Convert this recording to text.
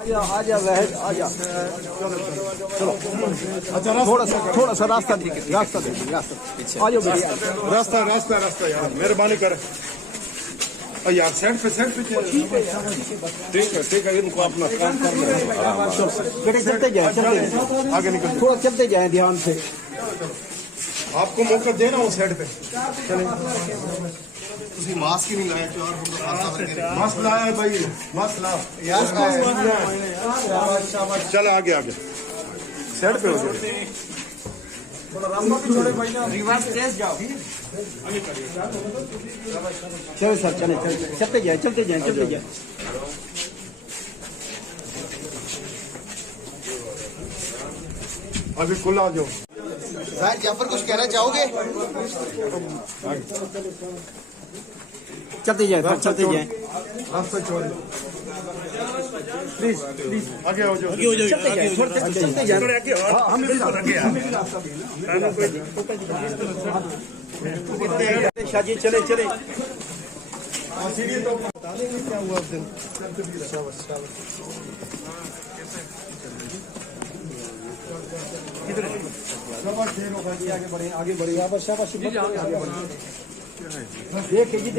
आजा वहद आजा। चलो अच्छा थोड़ा सा रास्ता देखिए, रास्ता आ जाओ भैया। रास्ता यार मेहरबानी कर यार, सेंट पे ठीक है इनको अपना काम करना है। बेटे चलते जाए आगे निकल, थोड़ा चलते जाए ध्यान से। आपको मौका देना हो साइड पे। मास्क ही नहीं लाया, मास्क लाया है भाई, मास्क ला चल आगे साइड पे हो जाए। रिवर्स तेज जाओ। चलो सर चले चलते जाए। अभी खुला आ जाओ। जाफर कुछ कहना चाहोगे? चलते जाए रास्ता छोड़ प्लीज आगे हो जाओ। चलते जाए। हम शाजी चले सीढ़ी तो बता देंगे क्या हुआ उस दिन। आगे बढ़े शाबाश। देखिए जी